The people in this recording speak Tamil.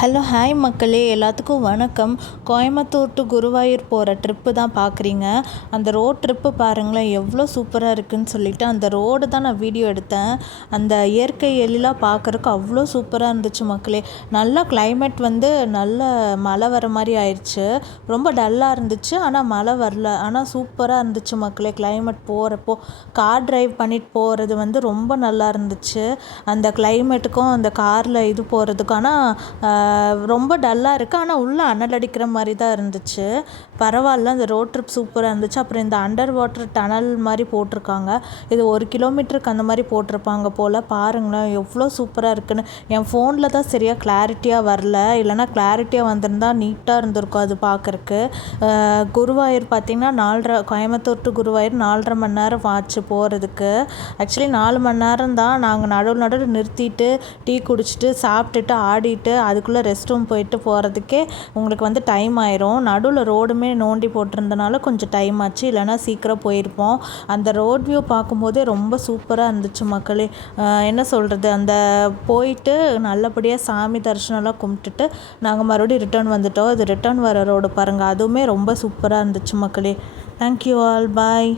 ஹலோ ஹாய் மக்களே, எல்லாத்துக்கும் வணக்கம். கோயம்புத்தூர் டு குருவாயூர் போகிற ட்ரிப்பு தான் பார்க்குறீங்க. அந்த ரோட் ட்ரிப்பு பாருங்களேன், எவ்வளோ சூப்பராக இருக்குதுன்னு சொல்லிவிட்டு அந்த ரோடு தான் நான் வீடியோ எடுத்தேன். அந்த இயற்கை எழிலாக பார்க்குறக்கு அவ்வளோ சூப்பராக இருந்துச்சு மக்களே. நல்லா கிளைமேட் நல்ல மழை வர மாதிரி ஆயிடுச்சு. ரொம்ப டல்லாக இருந்துச்சு, ஆனால் மழை வரல. ஆனால் சூப்பராக இருந்துச்சு மக்களே. கிளைமேட் போகிறப்போ கார் டிரைவ் பண்ணிட்டு போகிறது ரொம்ப நல்லா இருந்துச்சு. அந்த கிளைமேட்டுக்கும் அந்த காரில் இது போகிறதுக்கும். ஆனால் ரொம்ப டல்லாக இருக்குது, ஆனால் உள்ளே அனல் அடிக்கிற மாதிரி தான் இருந்துச்சு. பரவாயில்ல, அந்த ரோட் ட்ரிப் சூப்பராக இருந்துச்சு. அப்புறம் இந்த அண்டர் வாட்டர் டனல் மாதிரி போட்டிருக்காங்க. இது 1 கிலோமீட்டருக்கு அந்த மாதிரி போட்டிருப்பாங்க போல். பாருங்களேன் எவ்வளோ சூப்பராக இருக்குன்னு. என் ஃபோனில் தான் சரியாக கிளாரிட்டியாக வரல, இல்லைனா கிளாரிட்டியாக வந்திருந்தால் நீட்டாக இருந்திருக்கும் அது பார்க்குறக்கு. குருவாயூர் பார்த்திங்கன்னா 4:30, கோயம்புத்தூர் டு குருவாயூர் 4:30 மணி நேரம் ஆச்சு போகிறதுக்கு. ஆக்சுவலி 4 மணி நேரம் தான். நாங்கள் நடுவில் நிறுத்திட்டு டீ குடிச்சிட்டு சாப்பிட்டுட்டு ஆடிட்டு அதுக்குள்ளே ரெஸ்ட் ரூம் போயிட்டு போகிறதுக்கே உங்களுக்கு டைம் ஆயிரும். நடுவில் ரோடுமே நோண்டி போட்டிருந்தனால கொஞ்சம் டைம் ஆச்சு, இல்லைனா சீக்கிரம் போயிருப்போம். அந்த ரோட் வியூ பார்க்கும்போதே ரொம்ப சூப்பராக இருந்துச்சு மக்களே. என்ன சொல்கிறது, அந்த போயிட்டு நல்லபடியாக சாமி தரிசனம்லாம் கும்பிட்டுட்டு நாங்கள் மறுபடியும் ரிட்டர்ன் வந்துட்டோம். இது ரிட்டர்ன் வர ரோடு பாருங்கள், அதுவுமே ரொம்ப சூப்பராக இருந்துச்சு மக்களே. தேங்க்யூ ஆல், பாய்.